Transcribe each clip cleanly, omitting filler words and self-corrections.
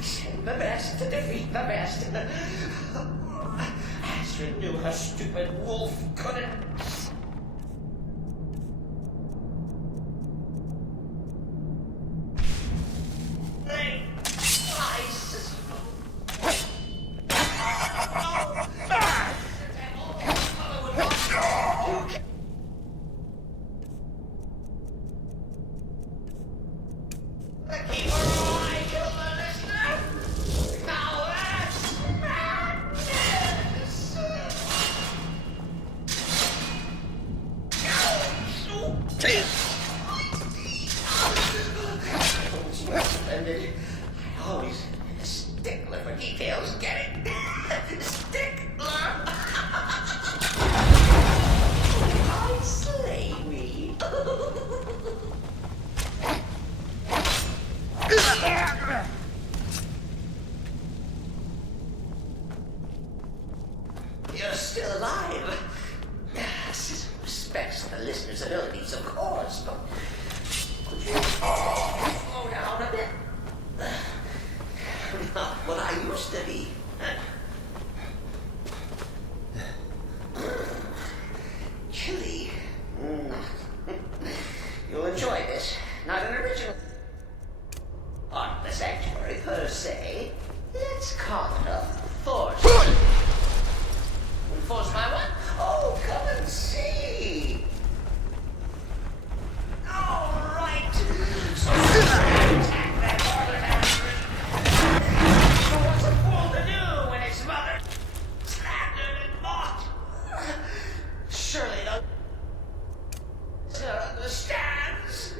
Send the best to defeat the best. Astrid knew her stupid wolf couldn't. You're still alive. Respects the listener's abilities, of course, but could you slow down a bit? Not what I used to be. Chilly. You'll enjoy this. Not an original part of the sanctuary per se. Let's call it a force. Enforced by what? Oh, come and see! All right! So attack that northern Astrid. So what's a fool to do when his mother slandered and mocked? Surely the listener understands.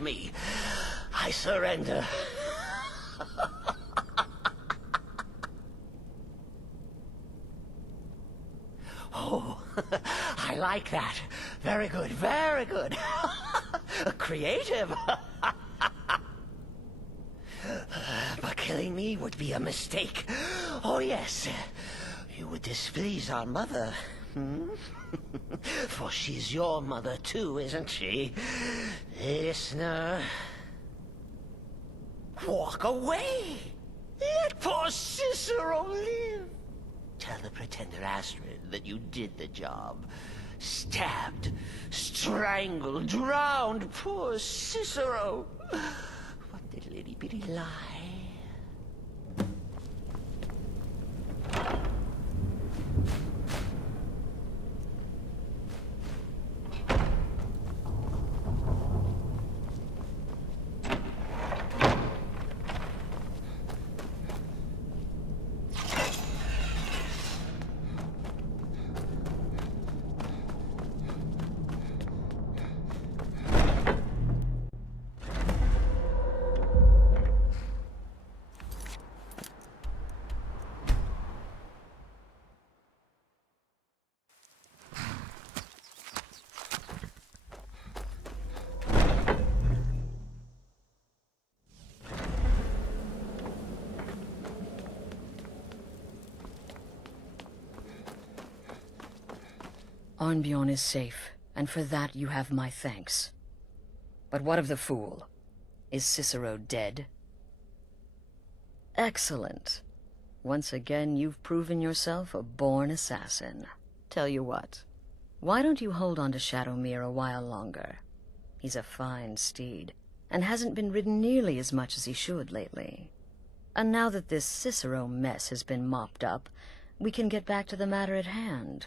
me. I surrender. Oh, I like that. Very good, very good. Creative. But killing me would be a mistake. Oh, yes. You would displease our mother. For she's your mother, too, isn't she? Listener. Walk away. Let poor Cicero live. Tell the pretender Astrid that you did the job. Stabbed, strangled, drowned poor Cicero. What little itty-bitty lie. Arnbjorn is safe, and for that you have my thanks. But what of the fool? Is Cicero dead? Excellent. Once again, you've proven yourself a born assassin. Tell you what, why don't you hold on to Shadowmere a while longer? He's a fine steed, and hasn't been ridden nearly as much as he should lately. And now that this Cicero mess has been mopped up, we can get back to the matter at hand,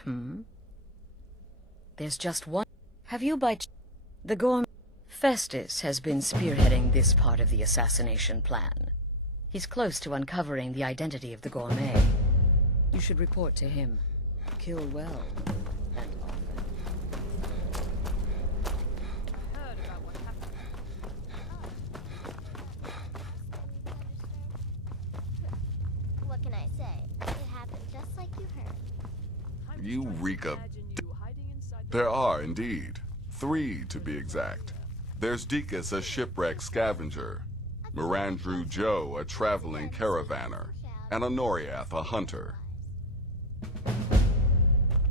There's just one. Have you the Gourmet? Festus has been spearheading this part of the assassination plan. He's close to uncovering the identity of the Gourmet. You should report to him. Kill well, and often. Heard about what happened. What can I say? It happened just like you heard. You reek of... There are, indeed. 3, to be exact. There's Deacus, a shipwreck scavenger, Mirandrew Joe, a traveling caravaner, and Honoriath, a hunter.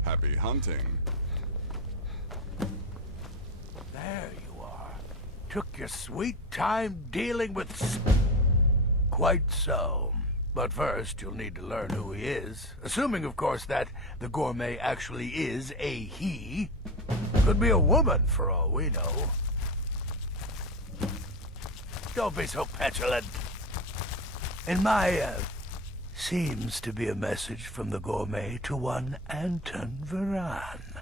Happy hunting. There you are. Took your sweet time dealing with... Quite so. But first, you'll need to learn who he is. Assuming, of course, that the Gourmet actually is a he. Could be a woman, for all we know. Don't be so petulant. In my, seems to be a message from the Gourmet to one Anton Varan.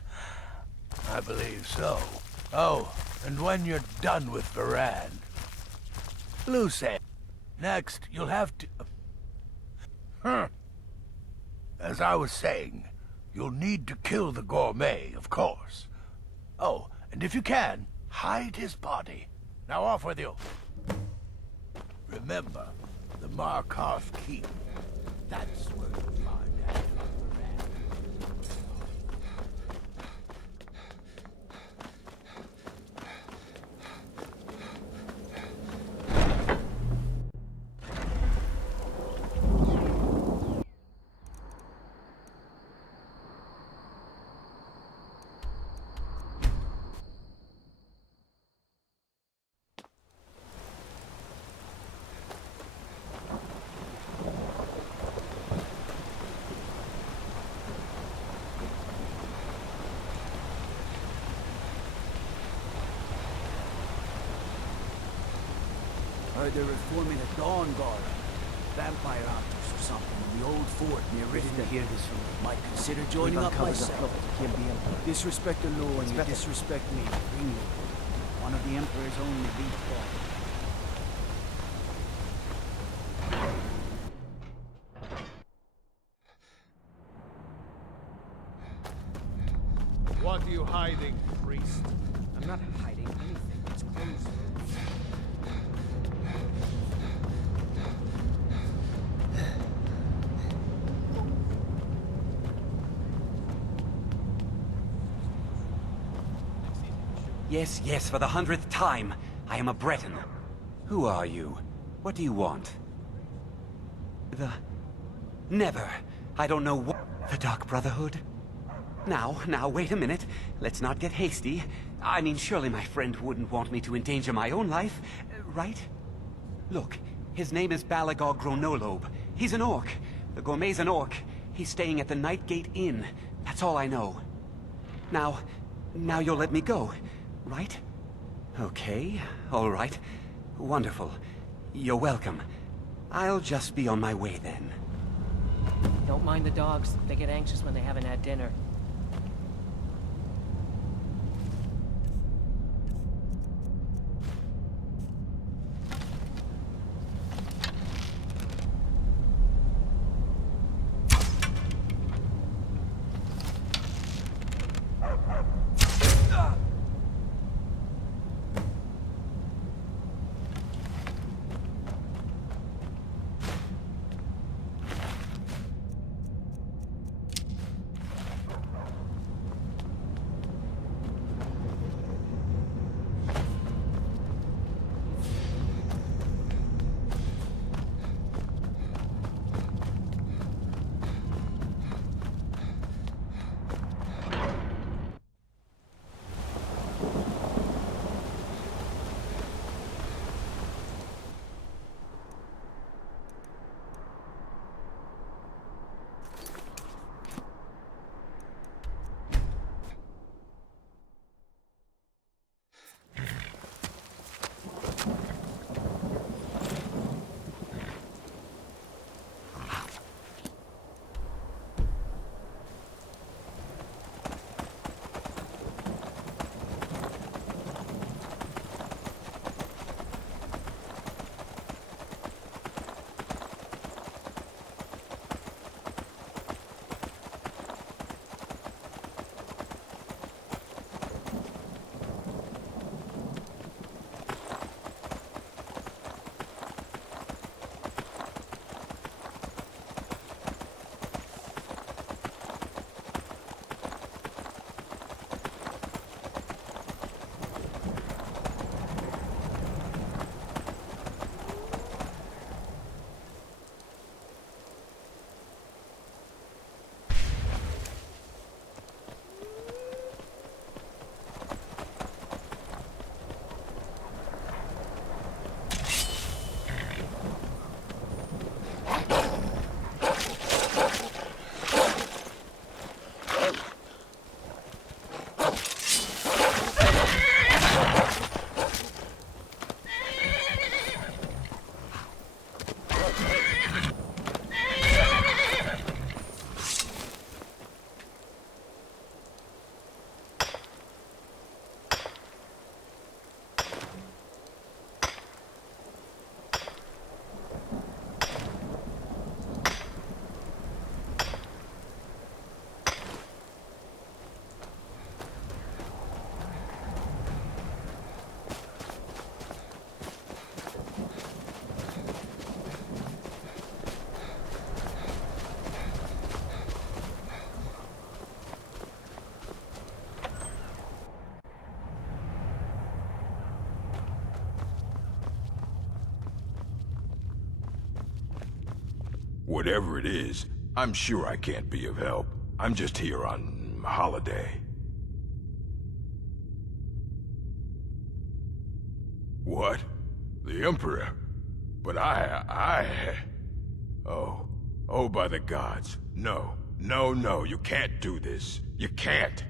I believe so. Oh, and when you're done with Varan... Luce. Next, you'll have to... As I was saying, you'll need to kill the Gourmet, of course. Oh, and if you can, hide his body. Now off with you. Remember, the Markarth Keep. That's where you'll find Anton Varan. Heard they're reforming a Dawn Guard. Vampire hunters or something in the old fort near Richmond. Hear this from me. Might consider joining up myself. Disrespect the law and you disrespect me. One of the Emperor's only beat What are you hiding, priest? I'm not hiding anything. it's close. Yes, yes, for the 100th time. I am a Breton. Who are you? What do you want? Never. I don't know what... The Dark Brotherhood? Now, wait a minute. Let's not get hasty. I mean, surely my friend wouldn't want me to endanger my own life, right? Look, his name is Balagog Gronolobe. He's an orc. The gourmet's an orc. He's staying at the Nightgate Inn. That's all I know. Now you'll let me go, right? Okay, all right. Wonderful. You're welcome. I'll just be on my way then. Don't mind the dogs. They get anxious when they haven't had dinner. Whatever it is, I'm sure I can't be of help. I'm just here on holiday. What? The Emperor? But Oh, by the gods. No, you can't do this. You can't.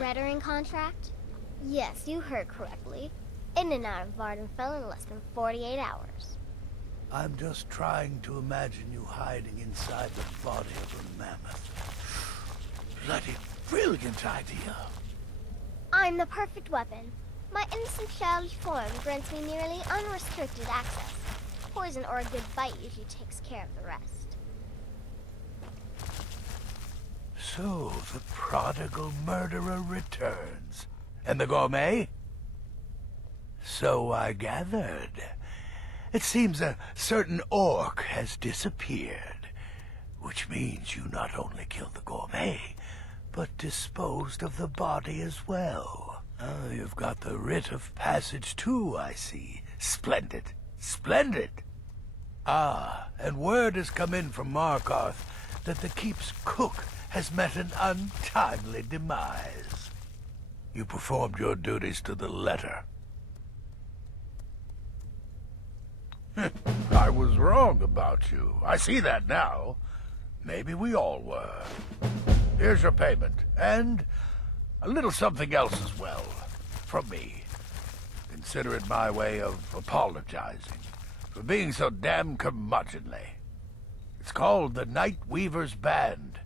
Rettering contract? Yes, you heard correctly. In and out of Vardenfell in less than 48 hours. I'm just trying to imagine you hiding inside the body of a mammoth. Bloody brilliant idea. I'm the perfect weapon. My innocent childish form grants me nearly unrestricted access. Poison or a good bite usually takes care of the rest. So, the prodigal murderer returns. And the gourmet? So I gathered. It seems a certain orc has disappeared. Which means you not only killed the gourmet, but disposed of the body as well. Oh, you've got the writ of passage too, I see. Splendid. Splendid! Ah, and word has come in from Markarth that the keep's cook has met an untimely demise. You performed your duties to the letter. I was wrong about you. I see that now. Maybe we all were. Here's your payment, and a little something else as well, from me. Consider it my way of apologizing for being so damn curmudgeonly. It's called the Night Weaver's Band.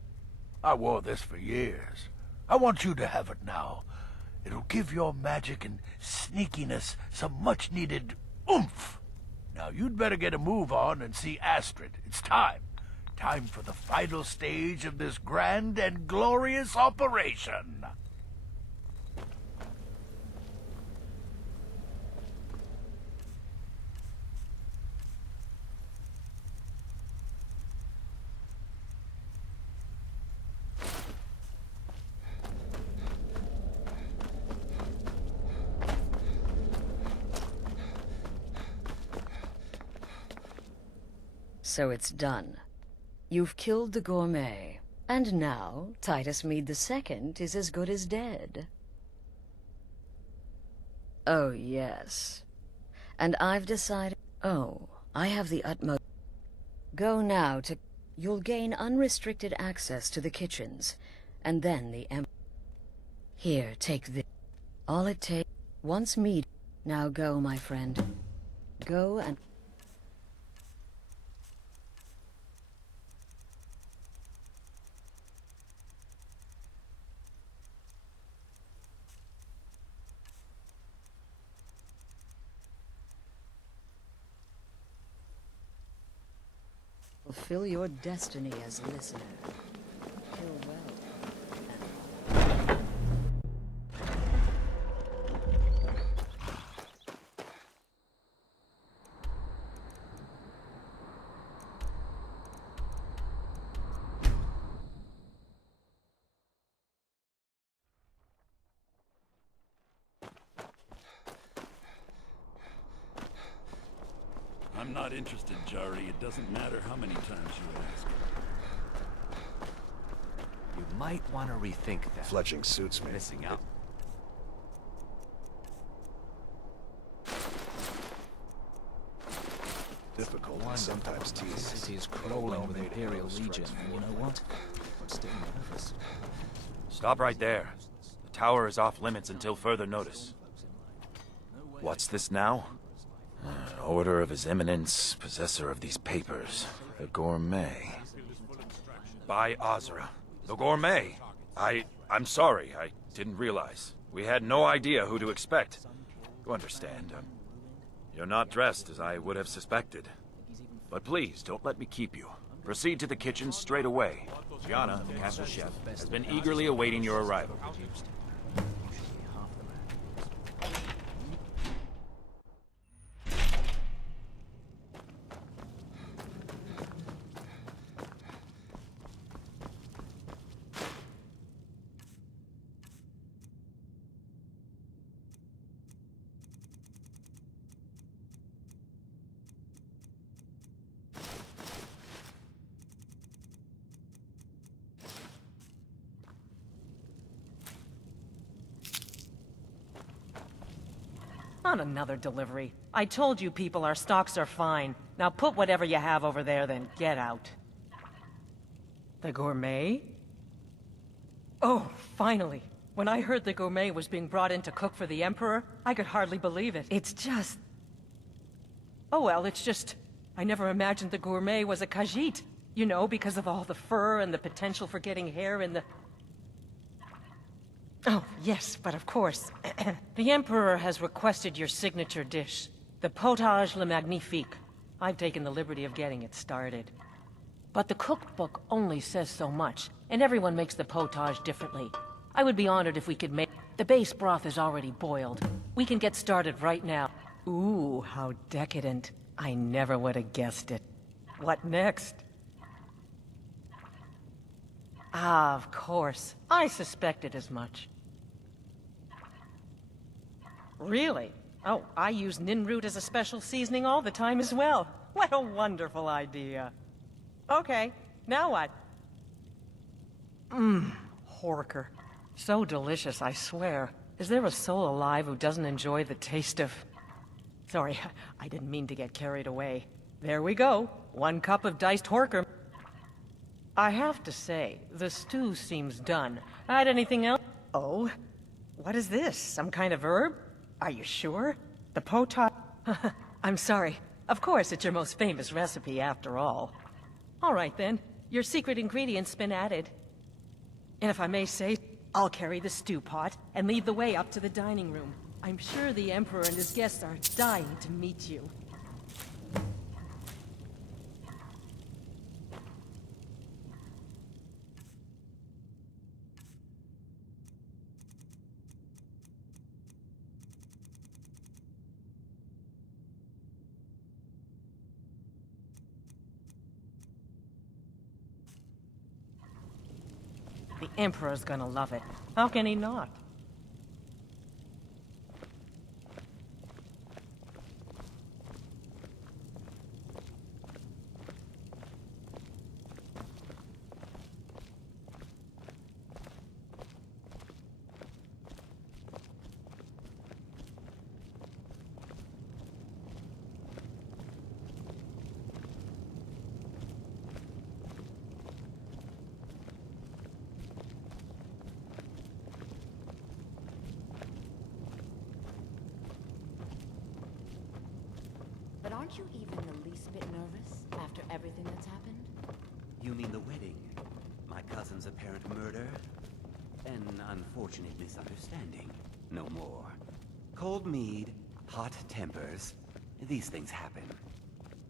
I wore this for years. I want you to have it now. It'll give your magic and sneakiness some much-needed oomph. Now you'd better get a move on and see Astrid. It's time. Time for the final stage of this grand and glorious operation. So it's done. You've killed the gourmet, and now Titus Mead II is as good as dead. Oh, yes. And I've decided... Oh, I have the utmost... Go now to... You'll gain unrestricted access to the kitchens, and then the Here, take this. All it takes... Once Mead... Now go, my friend. Go and... Fulfill your destiny as listener. Kill well. I'm not interested, Jari. It doesn't matter how many times you ask. You might want to rethink that. Fletching suits me. Missing out. Difficult and sometimes The tedious. city is crawling with Imperial Legion, and you know what? I'm still nervous. Stop right there. The tower is off limits until further notice. What's this now? Order of His Eminence, possessor of these papers. The gourmet. By Azra. The gourmet. I'm sorry. I didn't realize. We had no idea who to expect. You understand. You're not dressed as I would have suspected. But please, don't let me keep you. Proceed to the kitchen straight away. Gianna, the castle chef, has been eagerly awaiting your arrival. On another delivery. I told you people our stocks are fine. Now put whatever you have over there, then get out. The gourmet? Oh, finally. When I heard the gourmet was being brought in to cook for the Emperor, I could hardly believe it. It's just... Oh well, it's just... I never imagined the gourmet was a Khajiit. You know, because of all the fur and the potential for getting hair in the... Oh, yes, but of course. The Emperor has requested your signature dish, the potage le magnifique. I've taken the liberty of getting it started. But the cookbook only says so much, and everyone makes the potage differently. I would be honored if we could make... The base broth is already boiled. We can get started right now. Ooh, how decadent. I never would have guessed it. What next? Ah, of course. I suspected as much. Really? Oh, I use Ninroot as a special seasoning all the time as well. What a wonderful idea. Okay, now what? Horker. So delicious, I swear. Is there a soul alive who doesn't enjoy the taste of... Sorry, I didn't mean to get carried away. There we go. 1 cup of diced horker. I have to say, the stew seems done. Add anything else? Oh? What is this? Some kind of herb? Are you sure? The potage... I'm sorry. Of course, it's your most famous recipe after all. All right then. Your secret ingredient's been added. And if I may say, I'll carry the stew pot and lead the way up to the dining room. I'm sure the Emperor and his guests are dying to meet you. The Emperor's gonna love it. How can he not? But aren't you even the least bit nervous after everything that's happened? You mean the wedding? My cousin's apparent murder? An unfortunate misunderstanding. No more. Cold mead, hot tempers. These things happen.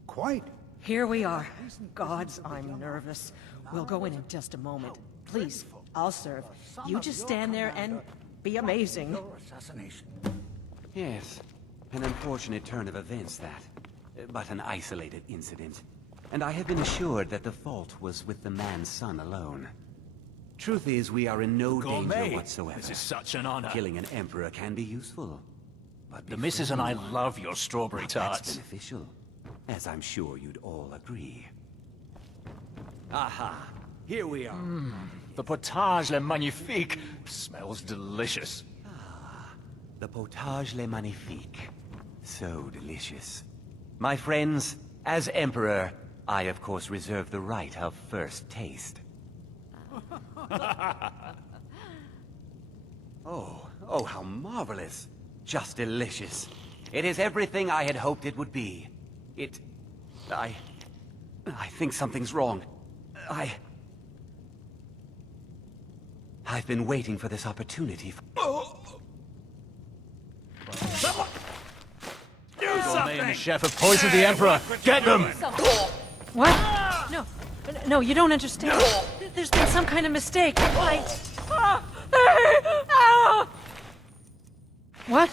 Quite. Here we are. Gods, I'm nervous. We'll go in just a moment. Please, I'll serve. You just stand there and be amazing. Yes. An unfortunate turn of events, that. But an isolated incident. And I have been assured that the fault was with the man's son alone. Truth is, we are in no danger whatsoever. This is such an honor. Killing an emperor can be useful. But the missus and I love your strawberry tarts. That's beneficial, as I'm sure you'd all agree. Aha! Here we are. The potage le magnifique smells delicious. The potage le magnifique. So delicious. My friends, as Emperor, I of course reserve the right of first taste. Oh, how marvelous. Just delicious. It is everything I had hoped it would be. I think something's wrong. I've been waiting for this opportunity. Gourmet and the chef have poisoned the Emperor. Get them! What? No, you don't understand. There's been some kind of mistake. What?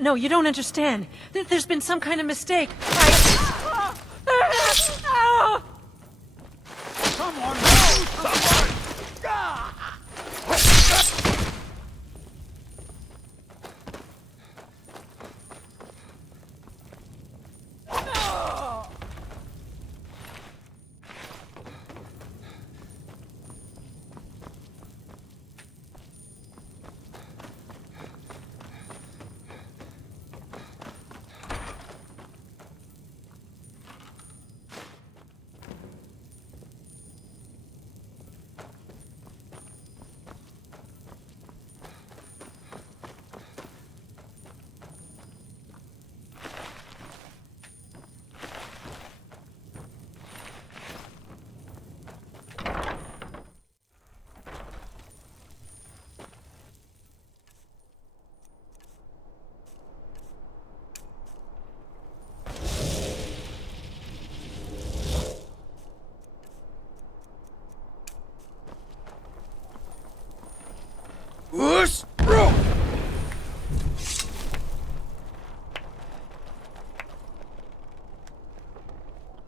No, you don't understand. There's been some kind of mistake. Someone!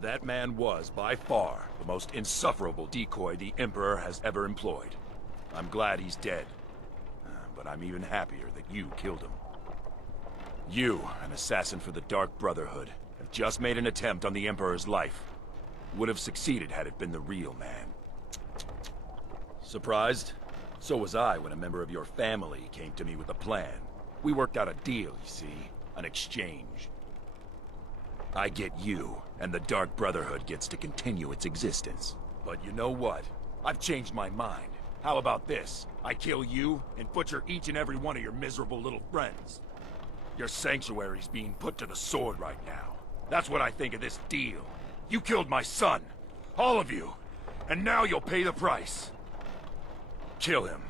That man was, by far, the most insufferable decoy the Emperor has ever employed. I'm glad he's dead. But I'm even happier that you killed him. You, an assassin for the Dark Brotherhood, have just made an attempt on the Emperor's life. Would have succeeded had it been the real man. Surprised? So was I when a member of your family came to me with a plan. We worked out a deal, you see. An exchange. I get you, and the Dark Brotherhood gets to continue its existence. But you know what? I've changed my mind. How about this? I kill you, and butcher each and every one of your miserable little friends. Your sanctuary's being put to the sword right now. That's what I think of this deal. You killed my son. All of you. And now you'll pay the price. Kill him.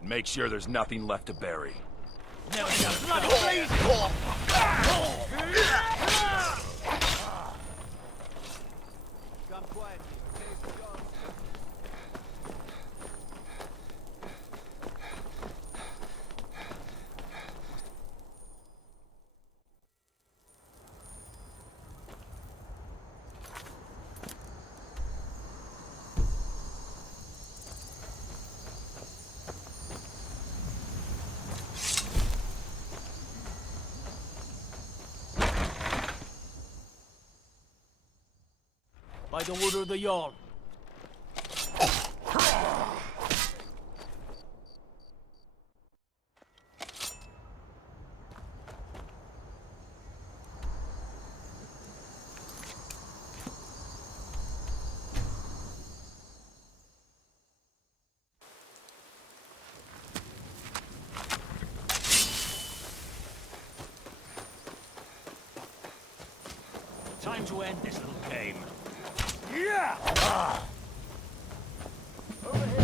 And make sure there's nothing left to bury. Come quietly. By the order of the Jarl. Time to end this little game. Yeah! Over here.